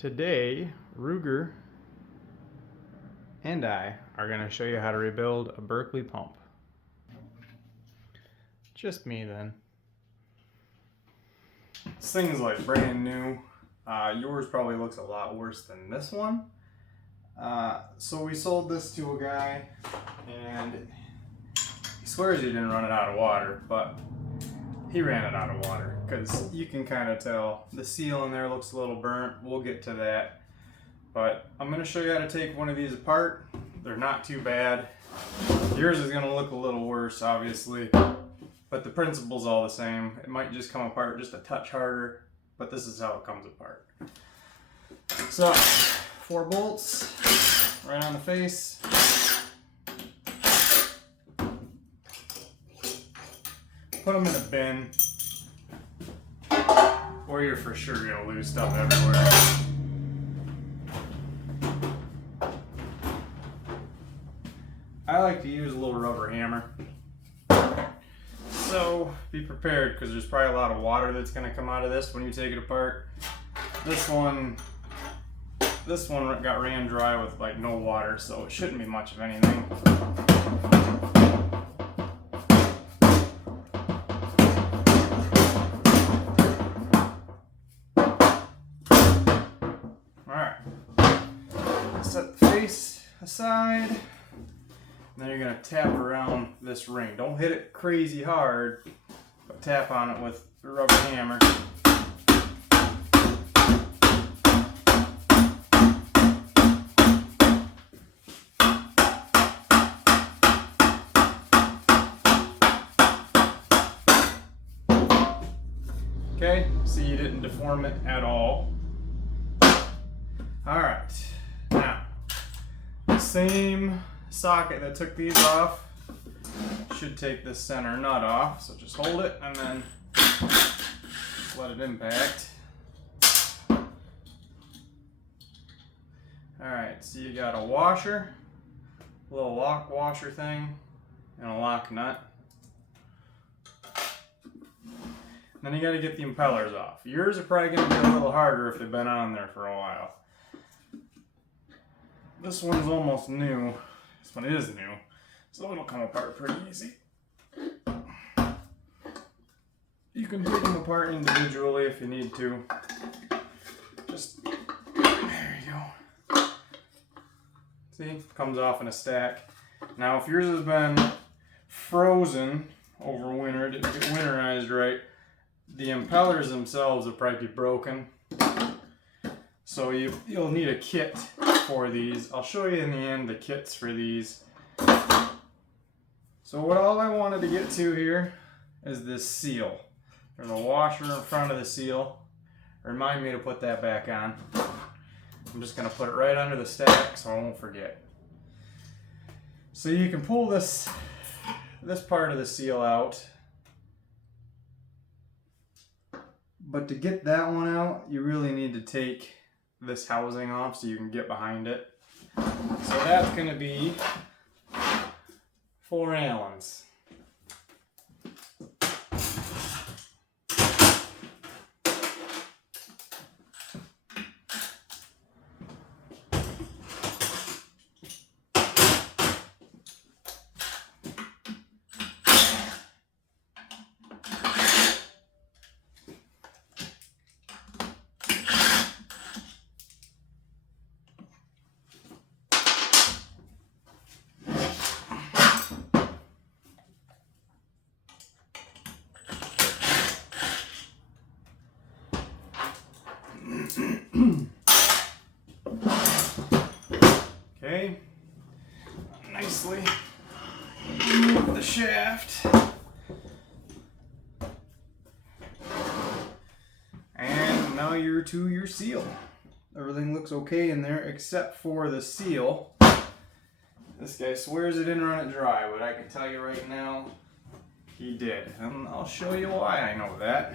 Today, Ruger and I are going to show you how to rebuild a Berkeley pump. Just me then. This thing's like brand new. Yours probably looks a lot worse than this one. So we sold this to a guy and he swears he didn't run it out of water, but he ran it out of water because you can kind of tell the seal in there looks a little burnt. We'll get to that, but I'm going to show you how to take one of these apart. They're not too bad. Yours is going to look a little worse, obviously, but the principle's all the same. It might just come apart just a touch harder, but this is how it comes apart. So 4 bolts right on the face. Put them in a bin, or you're for sure going to lose stuff everywhere. I like to use a little rubber hammer. So be prepared because there's probably a lot of water that's going to come out of this when you take it apart. This one got ran dry with like no water, so it shouldn't be much of anything. Set the face aside, and then you're going to tap around this ring. Don't hit it crazy hard, but tap on it with the rubber hammer. Okay, see, you didn't deform it at all. Alright. Now, the same socket that took these off should take this center nut off. So just hold it and then let it impact. Alright, so you got a washer, a little lock washer thing, and a lock nut. Then you got to get the impellers off. Yours are probably going to be a little harder if they've been on there for a while. This one's almost new. This one is new, so it'll come apart pretty easy. You can take them apart individually if you need to. Just, there you go. See, comes off in a stack. Now if yours has been frozen over winter, didn't get winterized right, the impellers themselves will probably be broken. So you'll need a kit for these. I'll show you in the end the kits for these. So what all I wanted to get to here is this seal. There's a washer in front of the seal. Remind me to put that back on. I'm just going to put it right under the stack so I won't forget. So you can pull this part of the seal out. But to get that one out, you really need to take this housing off so you can get behind it. So that's going to be 4 Allens. Okay, nicely remove the shaft, and now you're to your seal. Everything looks okay in there except for the seal. This guy swears it didn't run it dry, but I can tell you right now he did, and I'll show you why I know that.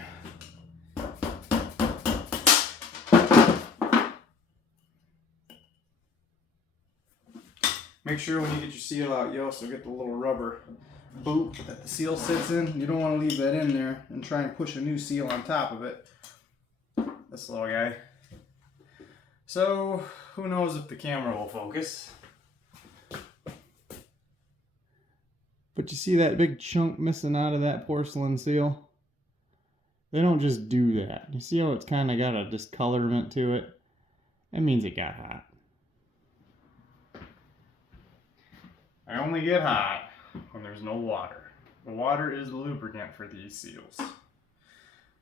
Make sure when you get your seal out, you also get the little rubber boot that the seal sits in. You don't want to leave that in there and try and push a new seal on top of it. This little guy. So, who knows if the camera will focus. But you see that big chunk missing out of that porcelain seal? They don't just do that. You see how it's kind of got a discolorment to it? That means it got hot. I only get hot when there's no water. The water is the lubricant for these seals.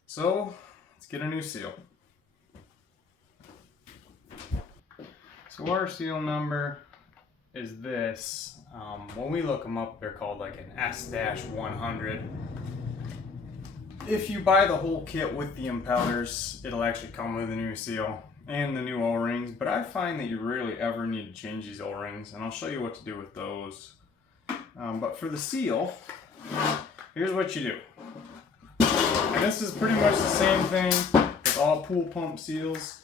So, let's get a new seal. So our seal number is this. When we look them up, they're called like an S-100. If you buy the whole kit with the impellers, it'll actually come with a new seal and the new O-rings, but I find that you rarely ever need to change these O-rings, and I'll show you what to do with those. But for the seal, here's what you do. And this is pretty much the same thing with all pool pump seals.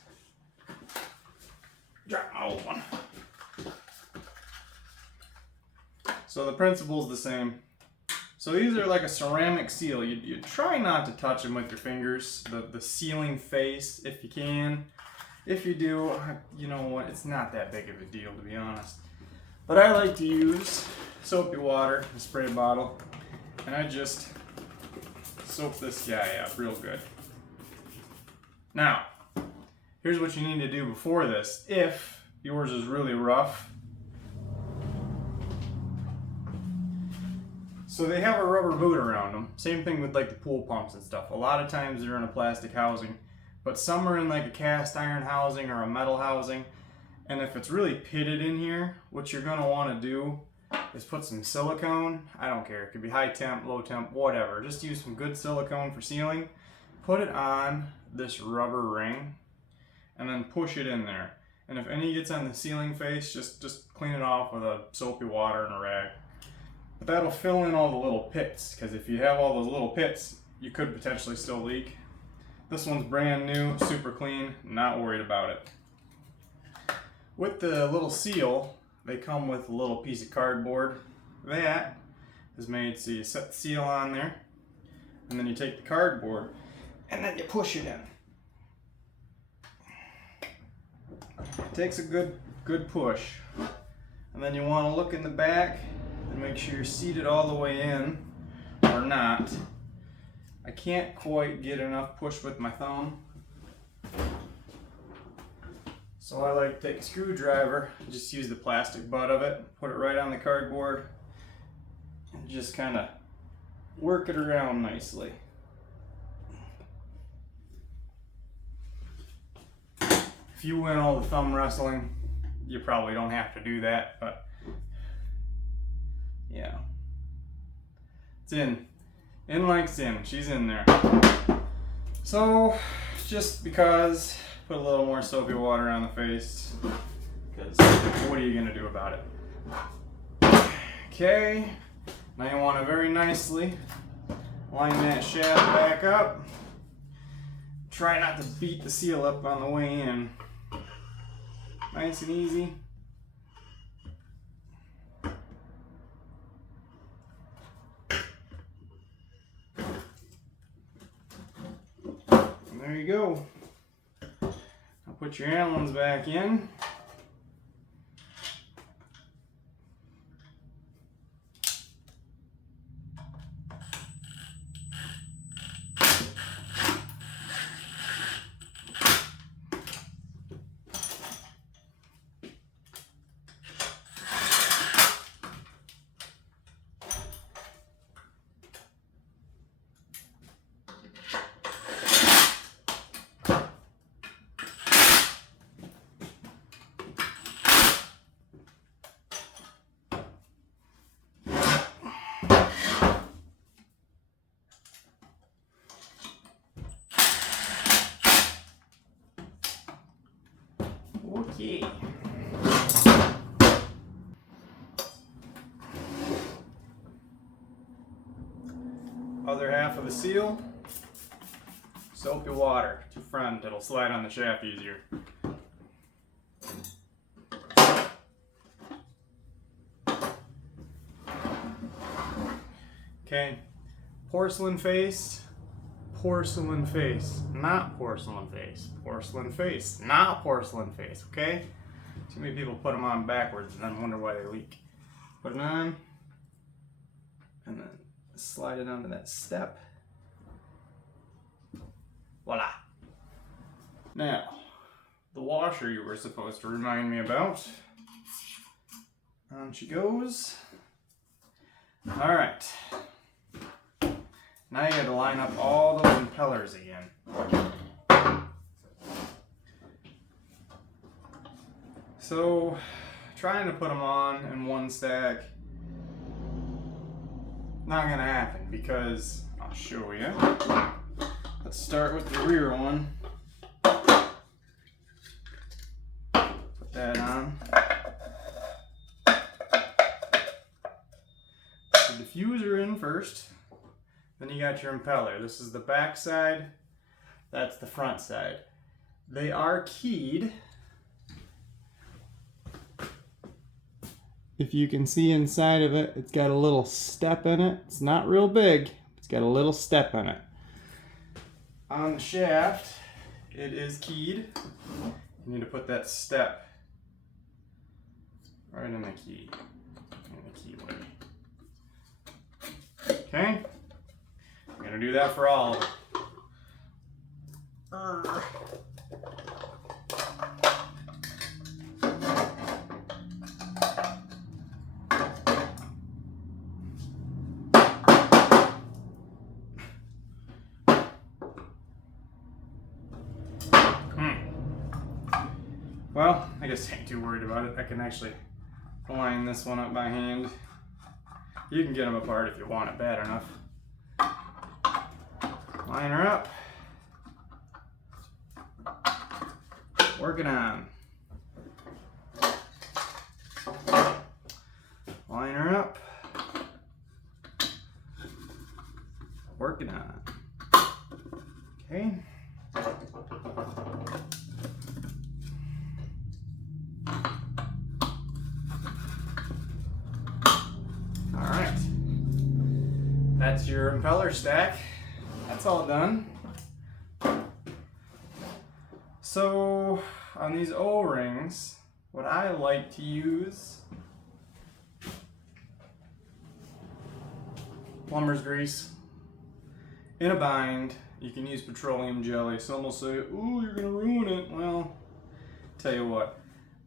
Drop my old one. So the principle is the same. So these are like a ceramic seal. You try not to touch them with your fingers, the sealing face if you can. If you do, you know what, it's not that big of a deal to be honest. But I like to use soapy water, a spray bottle, and I just soap this guy up real good. Now, here's what you need to do before this. If yours is really rough, so they have a rubber boot around them. Same thing with like the pool pumps and stuff. A lot of times they're in a plastic housing, but some are in like a cast iron housing or a metal housing. And if it's really pitted in here, what you're gonna wanna do is put some silicone. I don't care, it could be high temp, low temp, whatever. Just use some good silicone for sealing. Put it on this rubber ring and then push it in there. And if any gets on the sealing face, just clean it off with a soapy water and a rag. But that'll fill in all the little pits, because if you have all those little pits, you could potentially still leak. This one's brand new, super clean, not worried about it. With the little seal, they come with a little piece of cardboard. That is made so you set the seal on there, and then you take the cardboard, and then you push it in. It takes a good push. And then you want to look in the back and make sure you're seated all the way in, or not. I can't quite get enough push with my thumb. So I like to take a screwdriver, just use the plastic butt of it, put it right on the cardboard, and just kind of work it around nicely. If you win all the thumb wrestling, you probably don't have to do that, but yeah. It's in. In like sin. She's in there. So, just because, put a little more soapy water on the face, because what are you going to do about it? Okay, now you want to very nicely line that shaft back up. Try not to beat the seal up on the way in. Nice and easy. And there you go. Now put your Allens back in. Okay. Other half of the seal, soapy water to front, it'll slide on the shaft easier. Okay, porcelain face, porcelain face, not porcelain face. Porcelain face, not porcelain face, okay? Too many people put them on backwards and then wonder why they leak. Put it on, and then slide it onto that step. Voila. Now, the washer you were supposed to remind me about. On she goes. All right. Now you gotta line up all those impellers again. So, trying to put them on in one stack, not gonna happen because I'll show you. Let's start with the rear one. Put that on. Put the diffuser in first. Then you got your impeller. This is the back side. That's the front side. They are keyed. If you can see inside of it, it's got a little step in it. It's not real big. It's got a little step in it. On the shaft, it is keyed. You need to put that step right in the key. In the key way. Okay? I'm gonna do that for all of them. Well, I guess I ain't too worried about it. I can actually line this one up by hand. You can get them apart if you want it bad enough. Line her up. Working on. Line her up. Working on. Okay. Alright. That's your impeller stack. That's all done. So on these O-rings, what I like to use, plumber's grease. In a bind, you can use petroleum jelly. Some will say, ooh, you're gonna ruin it. Well, tell you what,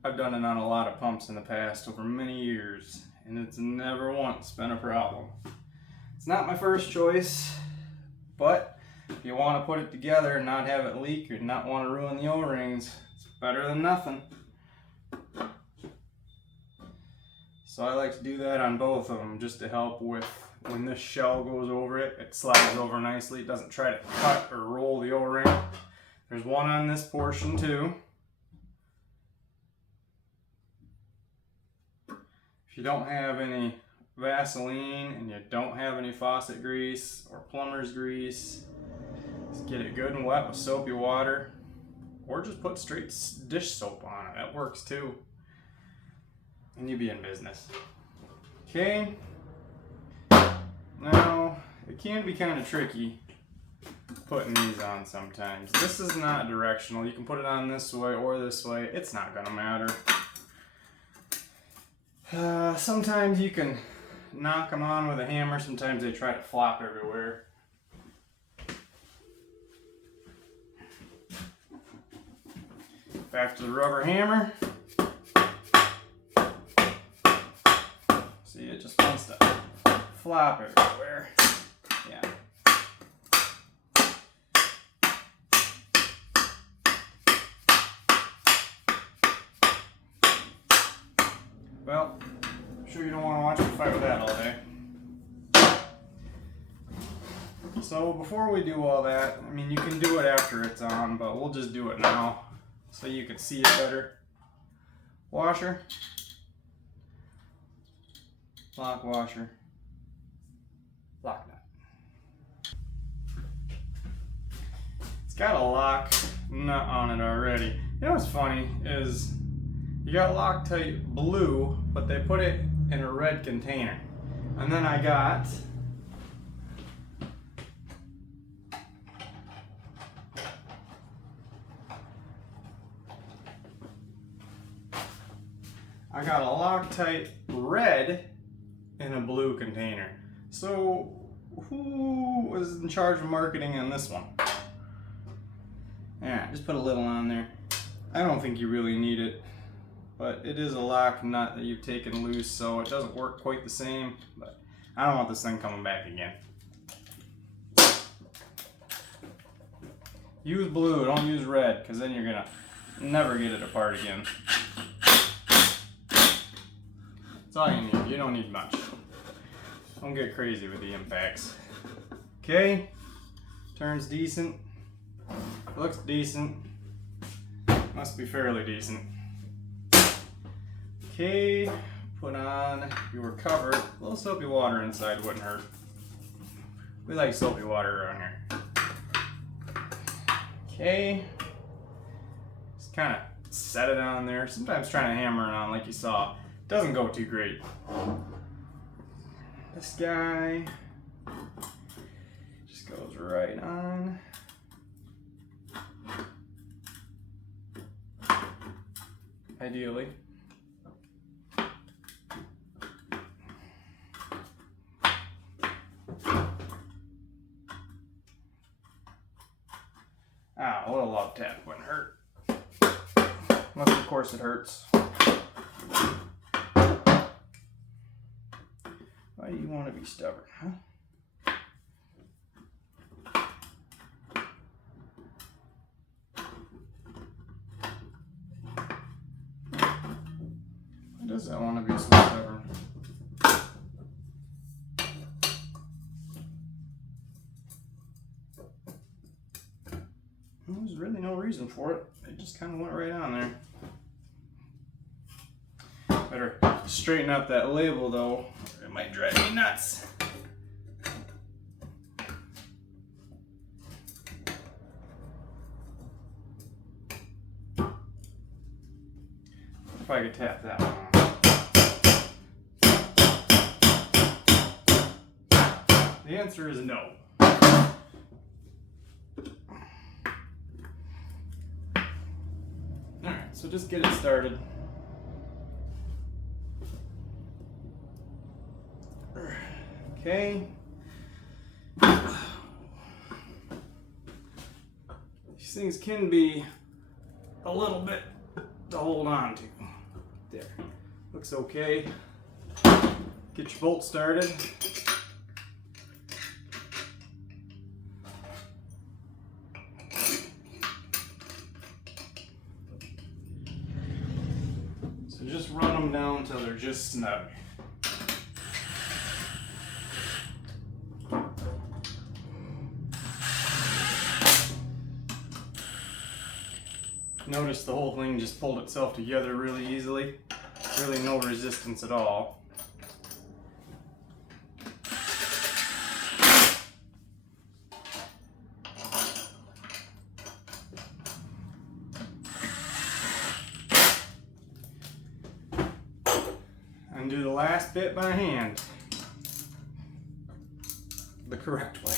I've done it on a lot of pumps in the past over many years, and it's never once been a problem. It's not my first choice, but if you want to put it together and not have it leak or not want to ruin the O-rings, it's better than nothing. So I like to do that on both of them just to help with when this shell goes over it, it slides over nicely. It doesn't try to cut or roll the O-ring. There's one on this portion too. If you don't have any Vaseline and you don't have any faucet grease or plumber's grease, just get it good and wet with soapy water, or just put straight dish soap on it. That works too. And you'll be in business. Okay. Now, it can be kind of tricky putting these on sometimes. This is not directional. You can put it on this way or this way. It's not gonna matter. Sometimes you can knock them on with a hammer. Sometimes they try to flop everywhere. Back to the rubber hammer. See, it just wants to flop everywhere. Yeah. Well, I'm sure you don't want to watch me fight with that all day. So before we do all that, I mean, you can do it after it's on, but we'll just do it now so you can see it better. Washer. Lock washer. Lock nut. It's got a lock nut on it already. You know what's funny is you got Loctite blue, but they put it in a red container. And then I got I got a Loctite red in a blue container. So who was in charge of marketing on this one? Yeah, just put a little on there. I don't think you really need it, but it is a lock nut that you've taken loose, so it doesn't work quite the same, but I don't want this thing coming back again. Use blue, don't use red, because then you're gonna never get it apart again. That's all you need. You don't need much. Don't get crazy with the impacts. Okay, turns decent. Looks decent. Must be fairly decent. Okay, put on your cover. A little soapy water inside wouldn't hurt. We like soapy water around here. Okay, just kind of set it on there. Sometimes trying to hammer it on like you saw doesn't go too great. This guy just goes right on. Ideally. Ah, a little love tap wouldn't hurt. Unless of course it hurts. Why do you want to be stubborn, huh? Why does that want to be so stubborn? Well, there's really no reason for it. It just kind of went right on there. Better straighten up that label though, or it might drive me nuts. If I could tap that one on. The answer is no. Alright, so just get it started. Okay. These things can be a little bit to hold on to. There. Looks okay. Get your bolt started. So just run them down until they're just snug. Notice the whole thing just pulled itself together really easily. Really no resistance at all. And do the last bit by hand. The correct way.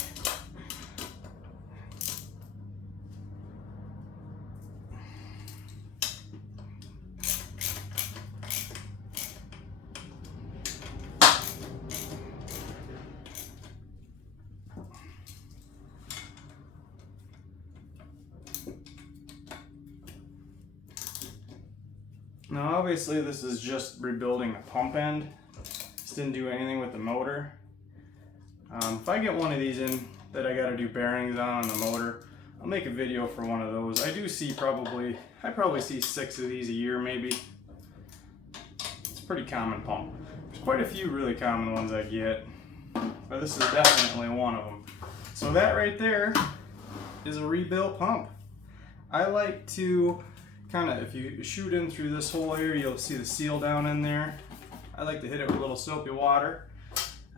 Now obviously this is just rebuilding the pump end. Just didn't do anything with the motor. If I get one of these in that I gotta do bearings on the motor, I'll make a video for one of those. I do see I probably see 6 of these a year maybe. It's a pretty common pump. There's quite a few really common ones I get, but this is definitely one of them. So that right there is a rebuilt pump. I like to kind of, if you shoot in through this hole here, you'll see the seal down in there. I like to hit it with a little soapy water.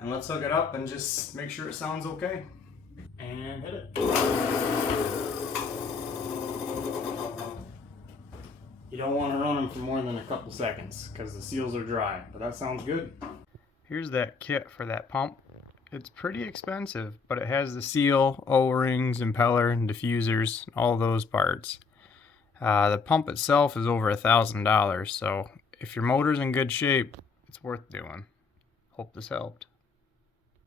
And let's hook it up and just make sure it sounds okay. And hit it. You don't want to run them for more than a couple seconds because the seals are dry, but that sounds good. Here's that kit for that pump. It's pretty expensive, but it has the seal, O-rings, impeller, and diffusers, all those parts. The pump itself is over $1,000, so if your motor's in good shape, it's worth doing. Hope this helped.